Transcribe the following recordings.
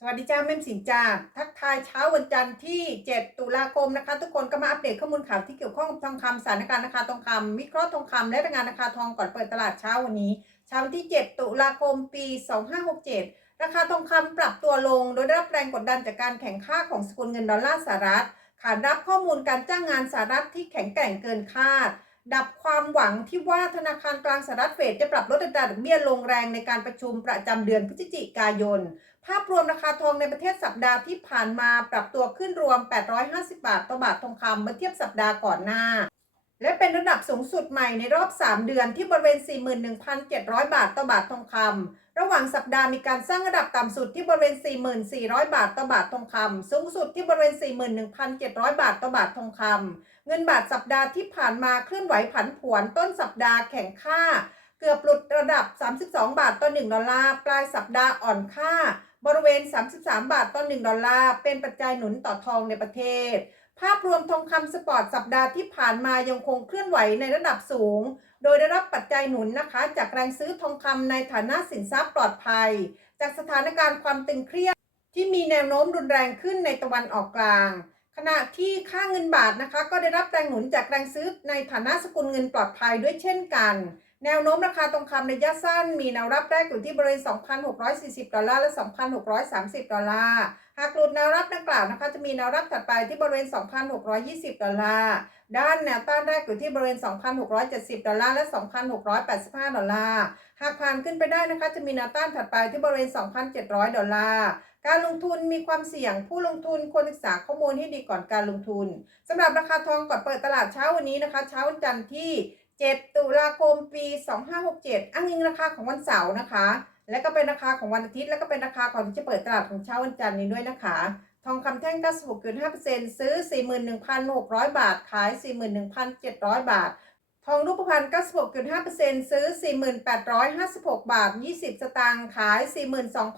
สวัสดีจ้าแม่มสินจ้าทักทายเช้าวันจันทร์ที่ 7 ตุลาคมนะคะ ทุกคนก็มาอัปเดตข้อมูลข่าวที่เกี่ยวข้องกับทองคำสถานการณ์ราคาทองคำวิเคราะห์ทองคำและรายงานราคาทองก่อนเปิดตลาดเช้าวันนี้เช้าวันที่ 7 ตุลาคมปี 2567 ราคาทองคำปรับตัวลง โดยได้รับแรงกดดันจากการแข่งค่าของสกุลเงินดอลลาร์สหรัฐขานรับข้อมูลการจ้างงานสหรัฐที่แข็งแกร่งเกินคาด ดับความหวังที่ว่าธนาคารกลางสหรัฐเฟดจะปรับลดอัตราดอกเบี้ยลงแรงในการประชุมประจำเดือนพฤศจิกายน ภาพรวมราคาทองในประเทศสัปดาห์ที่ผ่านมาปรับตัวขึ้นรวม 850 บาทต่อบาททองคำเมื่อเทียบสัปดาห์ก่อนหน้า และเป็นระดับสูงสุดใหม่ในรอบ 3 เดือนที่บริเวณ 41,700 บาทต่อบาททองคำระหว่างสัปดาห์มีการสร้างระดับต่ำสุดที่บริเวณ 4,400 บาทต่อบาททองคำสูงสุดที่บริเวณ 41,700 บาทต่อบาททองคำเงินบาทสัปดาห์ที่ผ่านมาเคลื่อนไหวผันผวนต้นสัปดาห์แข่งค่า เกือบหลุดระดับ 32 บาทต่อ 1 ดอลลาร์ปลายสัปดาห์อ่อนค่า บริเวณ 33 บาทต่อ1ดอลลาร์ เป็นปัจจัยหนุนต่อทองในประเทศ ภาพรวมทองคำสปอร์ตสัปดาห์ที่ผ่านมายังคงเคลื่อนไหวในระดับสูง โดยได้รับปัจจัยหนุนนะคะ จากแรงซื้อทองคำในฐานะสินทรัพย์ปลอดภัย จากสถานการณ์ความตึงเครียด ที่มีแนวโน้มรุนแรงขึ้นในตะวันออกกลางขณะที่ค่าเงินบาทนะคะก็ได้รับแรงหนุนจากแรงซื้อในฐานะสกุลเงินปลอดภัยด้วยเช่นกัน แนวโน้มราคาทองคำระยะสั้น มีแนวรับแรกอยู่ที่บริเวณ 2,640 ดอลลาร์และ 2,630 ดอลลาร์ หากหลุดแนวรับดังกล่าวนะคะ จะมีแนวรับถัดไปที่บริเวณ 2,620 ดอลลาร์ ด้านแนวต้านแรกอยู่ที่บริเวณ 2,670 ดอลลาร์และ 2,685 ดอลลาร์ หากผ่านขึ้นไปได้นะคะ จะมีแนวต้านถัดไปที่บริเวณ 2,700 ดอลลาร์การลงทุนมีความเสี่ยงผู้ลงทุนควรศึกษาข้อมูลให้ดีก่อนการลงทุนสำหรับราคาทองก่อนเปิดตลาดเช้าวันนี้นะคะ เช้าวันจันทร์ที่ 7 ตุลาคมปี 2567 อ้างอิงราคาของวันเสาร์นะคะ และก็เป็นราคาของวันอาทิตย์ และก็เป็นราคาก่อนที่จะเปิดตลาดของเช้าวันจันทร์นี้ด้วยนะคะ ทองคำแท่ง 96.5%ซื้อ 41,600 บาท ขาย 41,700 บาท ทองรูปพรรณ96.5%ซื้อ 4856 บาท 20 สตางค์ ขาย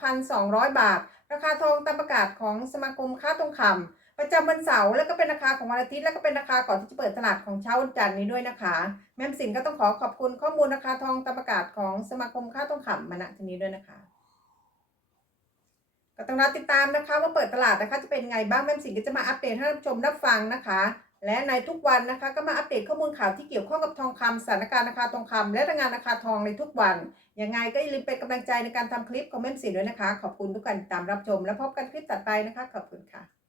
42,200 บาท ราคาทองตามประกาศของสมาคมค้าทองคำ ประจำวันเสาร์แล้วก็เป็นราคาของวันอาทิตย์แล้วก็เป็นราคาก่อนที่จะเปิดตลาดของเช้าวันจันทร์นี้ด้วยนะคะ แม่สินก็ต้องขอขอบคุณข้อมูลราคาทองตามประกาศของสมาคมค้าทองคำมาณที่นี้ด้วยนะคะก็ต้องรอติดตามนะคะว่าเปิดตลาดนะคะจะเป็นไงบ้างแม่สินก็จะมาอัปเดตให้รับชมรับฟังนะคะ และในทุกวันนะคะก็มาอัปเดตข้อมูลข่าวที่เกี่ยวข้องกับทองคำสถานการณ์ราคาทองคำและรายงานราคาทองในทุกวันยังไงก็อย่าลืมเป็นกำลังใจในการทำคลิปของแม่สินด้วยนะคะ ขอบคุณทุกการติดตามรับชม แล้วพบกันคลิปต่อไปนะคะ ขอบคุณค่ะ